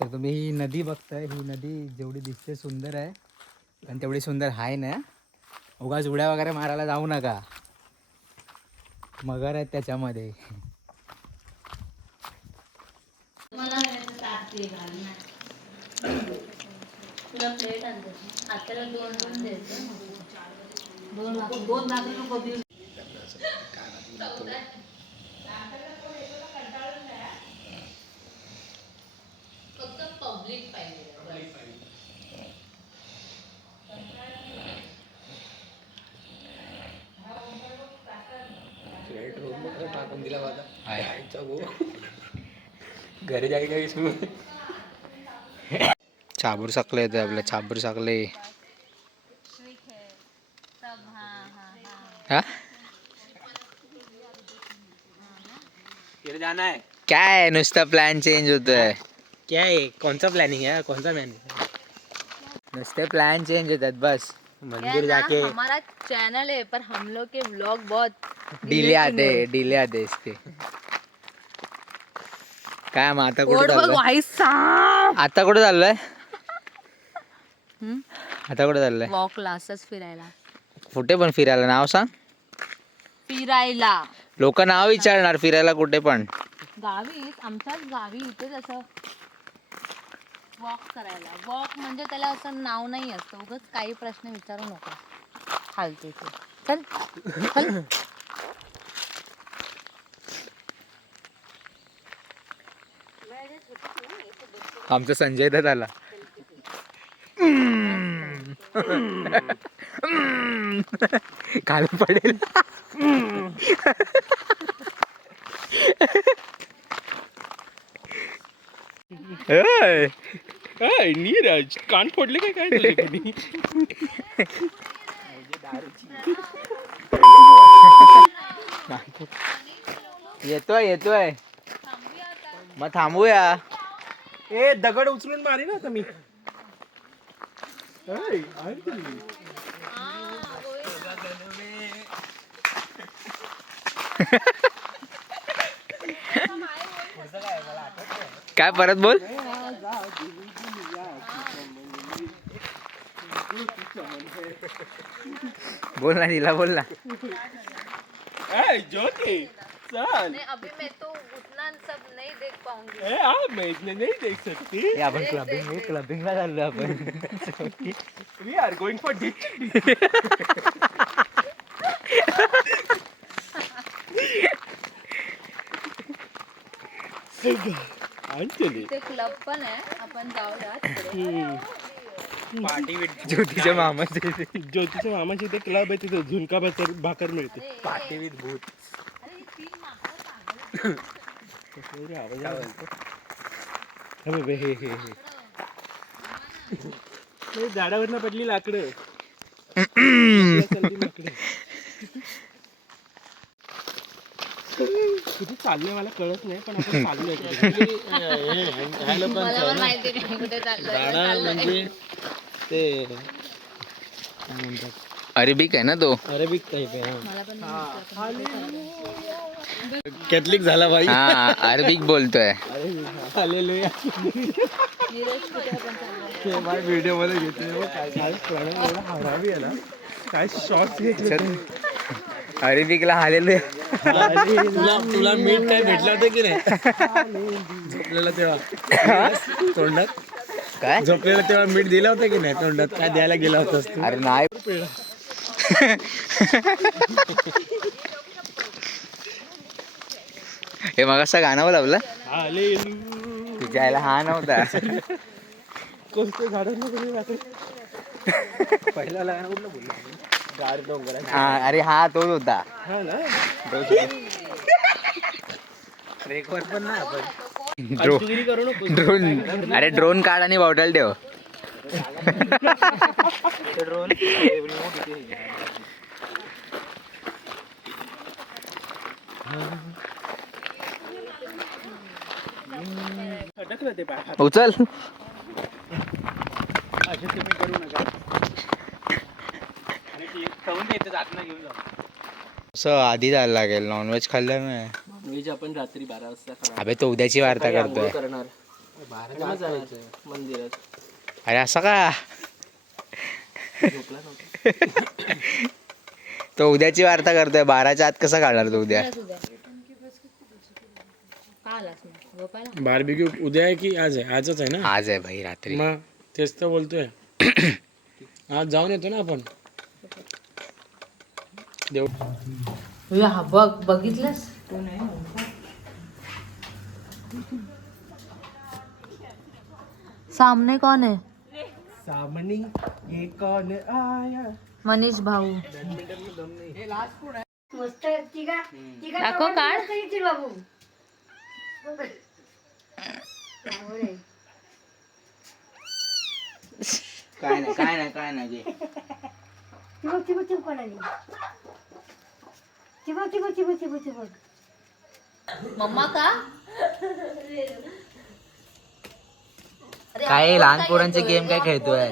तर तुम्ही ही नदी बघताय, ही नदी जेवढी दिसते सुंदर आहे पण तेवढी सुंदर आहे ना. उगाच उड्या वगैरे मारायला जाऊ नका, मगर आहेत त्याच्यामध्ये. टाकून दिला माझा घरी जाई काही चाबूर सकले येते आपल्या, चाबूर सकले. हा जाना है काय नुसता प्लॅन चेंज होतोय. क्या है? कौन सा प्लानिंग है? कौन सा प्लानिंग? नुसते प्लॅन चेंज होतात बस. मंदिर जाके हमारा चैनल है पर हम लोग के व्लॉग बहुत डिले आते इसके. काय मग आता कुठे चाललंय? आता कुठे चाललंय? आता कुठे चाललंय? वॉकला असंच फिरायला. कुठे पण फिरायला? नाव सांग. फिरायला लोक नाव विचारणार, फिरायला कुठे पण. गावी, आमच्याच गावी इथेच असं वॉक करायला. वॉक म्हणजे त्याला असं नाव नाही असतं. उगाच काही प्रश्न विचारू नको फालतू. चल चल. आमचा संजय दत्त आला. खाली पडेल. नीरज कान फोडले काय तुझे कधी? येतोय मग थांबूया. ए दगड उचलून मारे ना आता मी. काय परत बोल. बोल ना नीला, बोल ना. ज्योति चल. अभी मैं तो उतना सब नहीं देख पाऊंगी. मैं इतने नहीं देख सकती. हे आपण क्लबिंगला चाललो आपण. We are going for ditch. ते क्लब पण आहे, आपण जाऊया तिकडे. पार्टी विथ ज्योतीच्या मामाचे. ज्योतीच्या मामाची ते क्लब आहे, तिथे झुणका भाकर मिळते. पार्टी विथ भूत. झाडावरनं पडली लाकडं. किती चाललंय मला कळत नाही, पण आपण चाललोय. मला पण माहिती नाही कुठे चाललोय. म्हणजे ते अरेबिक आहे ना तो. अरेबिक टाईप आहे. मला पण नाही. कॅथलिक झाला भाई. हा अरेबिक बोलतोय. हालेलुया. नीरज कुठे आपण चाललोय? व्हिडिओ मध्ये घेतले काय हरावी आहे ना. काय शॉर्ट्स घेतले. अरेबिकला हालेलुया. तुला मीठ काय भेटलं होतं की नाही झोपलेला तेव्हा तोंडात? काय झोपलेला तेव्हा मीठ दिलं होतं की नाही तोंडात? काय द्यायला गेला होतास तू? अरे नाही. हे मग असं गाणं लावलं तुझ्या आईला. हा नव्हता. कोणत्या झाडांना पहिला गाणं कुठलं बोललो? गाड डोंगर. हा अरे हा तोच होता. हा ना. ट्रेकवर पण ना आपण. फालतूगिरी करू नको. ड्रोन. अरे ड्रोन काढ आणि बॉटल ठेव. ड्रोन अटकलं ते पाय. उचल. असे तुम्ही करू नका. घेऊन जाऊ. असं आधी जायला लागेल. नॉनव्हेज खाल्लं नाही. व्हेज आपण रात्री 12 वाजता खाणार. अबे तो उद्याची वार्ता सकाळी आंघोळ करतोय. करणार बारा जायचं मंदिरात. अरे असं का झोपला नव्हता. तो उद्याची वार्ता करतोय 12च्या आत कसा काढणार तो उद्या बार्बिक्यू उद्या आहे की आज आहे? आजच आहे ना. आज आहे भाई रात्री मग तेच तर बोलतोय. आज जाऊन येतो ना आपण. देव हा बघ बघितलंस सामने कौन है सामनी ये कौन आया. मनीष भाऊ दाखव काढ काय नाही मम्मा का काय लहान पोरांचे गेम काय खेळतोय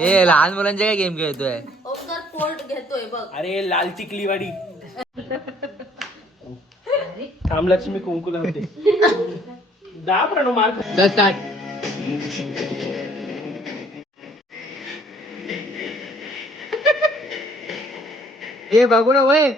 ए लहान मुलांचे काय गेम खेळतोय ओमकार पोर्ट घेतोय बघ अरे लाल टिकलीवाडी. थांब लक्ष्मी कुंकू लावते. दा प्रणू मार्क ए बघू ना वय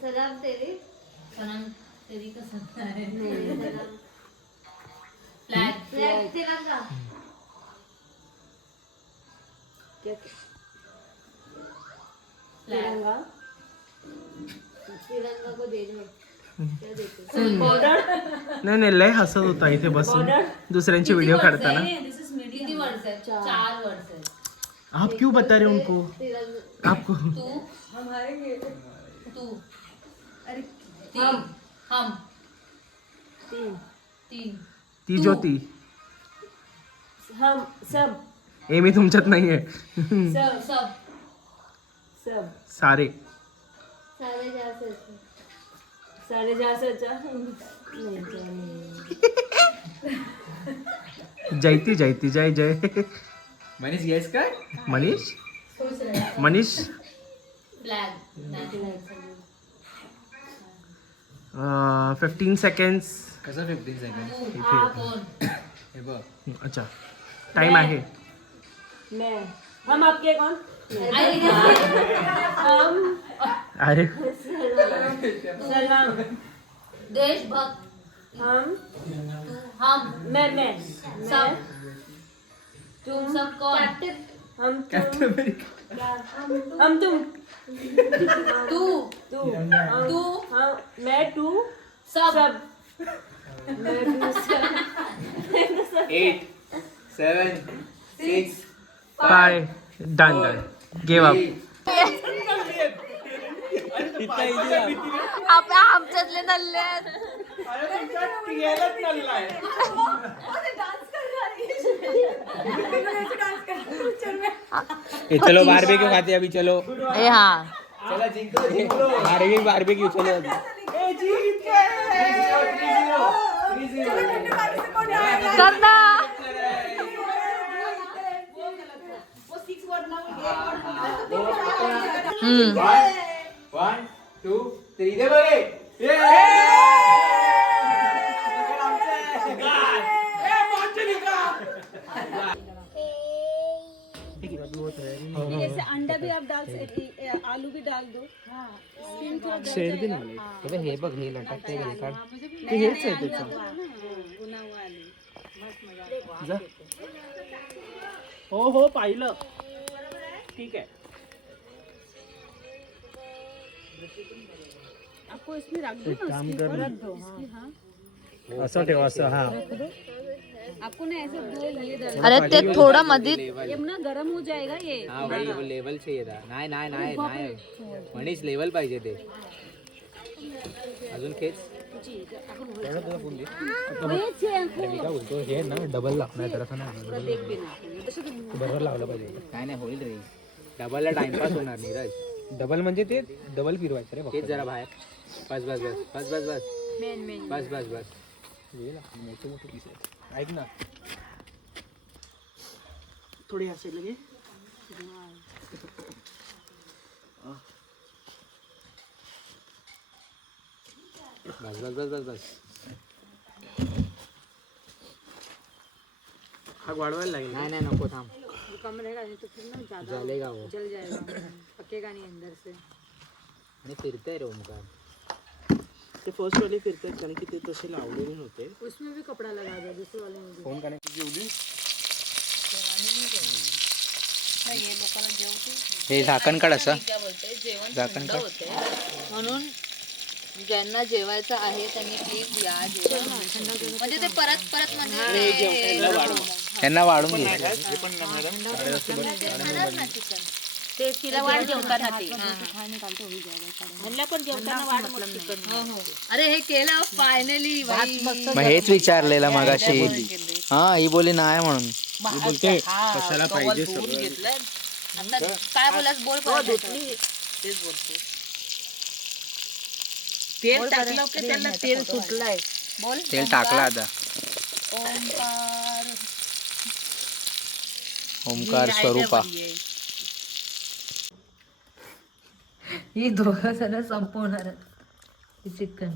सलाम तेरी कसं फ्लॅग तिरंगा तिरंगा को दे दो नाही लय हसत होता इथे बसून दुसऱ्यांचे व्हिडिओ काढताना. किती वर्ड्स आहेत 4 वर्ड्स आहेत. आप क्यों बता रहे उनको आपको तू हम तीन ती ज्योती हम सब ए मी तुमच्यात नाहीये. सब सब सारे सारे जा जयती जयती जय जय मनीष गेस काय मनीष फ्लॅग 15 seconds. कसं 15 सेकंड कोण हे बघ अच्छा टाइम आहे. मैं हम आपके कौन हम अरे सलाम देशभक्त हम मैं सब तुम सब कौन हम तुम तू तू तू हम मैं तू सब मैं तू सब 8 7 6 5 डन गिव अप. आमच्यातले नल्ले आहेत. चलो बारबेक्यू खाते अभी चलो ए हा बारबेक्यू चलो कर ना वो 1 2 3 दे बरे जैसे अंडा भी आप डाल सकते, आलू भी डाल दो। स्किन थोड़ा जल शेर दे ना जाएगा। मला हे बघ हे लटकते का काढ ते हेच आहे त्याचं भुना हुआ आलू। जा हो पाहिलं ठीक आहे आपको इसमें रख दो ना, काम उसकी कर ऊपर ना. रख दो। हाँ, असं ठेव असं हा आपको ना ऐसे दो ये डाल। अरे ते थोडं मध्ये ये ना गरम हो जाएगा ये। हा भाई लेवल चाहिए था नाही नाही नाही नाही मनीष लेवल पाहिजे ते अजून खेच वहीच है। मी काय बोलतो हे ना डबल लागणार तर असं नाही देख भी ना। बरोबर लावलं पाहिजे काय नाही होईल रे डबलला टाइमपास होणार नीरज डबल म्हणजे ते डबल फिरवायचं रे तेच जरा बाहेर बस बस बस बस बस बस मेन मेन। बस बस बस मोठे मोठे पीस आहेत ऐक ना थोडी असेल लगे बस बस बस बस बस हा वाढवायला लागेल नाही नाही नको थांब कम रहेगा नहीं तो फिर ना ज्यादा जलेगा वो जल जाएगा, पकेगा नहीं अंदर से। आणि फिरतंय रे ओमकार ते फर्स्ट वाले फिरतात कारण की ते तसे लावलेले नव्हते उसमें भी कपड़ा लगा दो दूसरे वाले में भी। फोन कनेक्ट जेवली हे झाकण काढ असं काय बोलते जेवण झाकण थंड काढ होते म्हणून ज्यांना जेवायचं आहे त्यांनी प्लीज या जेवण म्हणजे ते परत परत म्हणजे त्यांना वाढून घे ते तिला वाढ जेवताना ते हल्ला पण जेवताना वाढ मत चिकन। अरे हे केलं फायनली मग हेच विचारलेलं मगाशी हा ही बोली नाही म्हणून बोलते कशाला पाहिजे सगळं घेतलंय आता काय बोलास बोल तेच बोलते तेल टाकलं की त्याला तेल सुटलंय बोल तेल टाकलं आता ओंकार ओमकार स्वरूपा ही दोघं जण संपवणार चिकन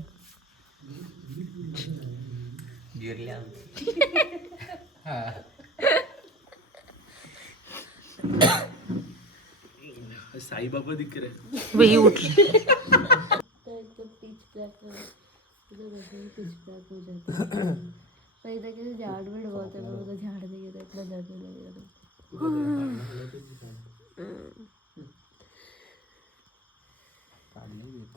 साईबाबा दिख रहे ही उठली पहिला किती झाड बीड होतं बरोबर झाड नाही घेत